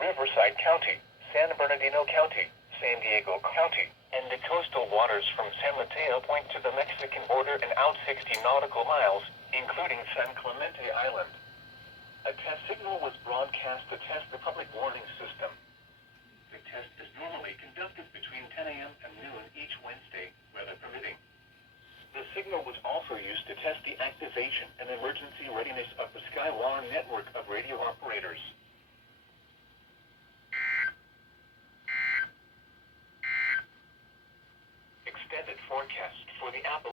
Riverside County, San Bernardino County, San Diego County, and the coastal waters from San Mateo Point to the Mexican border and out 60 nautical miles, including San Clemente Island. A test signal was broadcast to test the public warning system. The test is normally conducted between 10 a.m. and noon each Wednesday, weather permitting. The signal was also used to test the activation and emergency readiness of the Skywarn network of radio operators. Extended forecast for the Apple